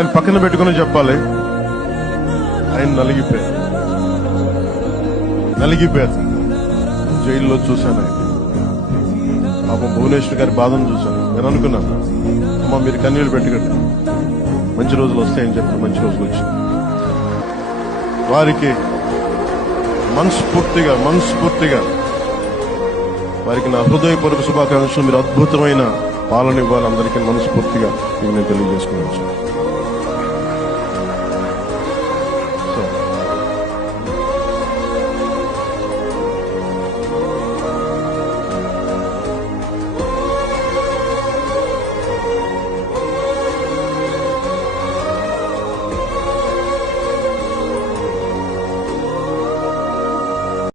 ఆయన పక్కన పెట్టుకుని చెప్పాలి, ఆయన నలిగిపోయారు. జైల్లో చూశాను ఆయన పాపం భువనేశ్వర్ గారి బాధను చూశాను. నేను అనుకున్నాను, అమ్మ మీరు కన్నీళ్ళు పెట్టుకోండి, మంచి రోజులు వస్తాయని చెప్పిన మంచి రోజులు వచ్చింది. వారికి మనస్ఫూర్తిగా వారికి నా హృదయపూర్వక శుభాకాంక్షలు. మీరు అద్భుతమైన పాలన ఇవ్వాలి అందరికీ మనస్ఫూర్తిగా నేను తెలియజేసుకున్నాను.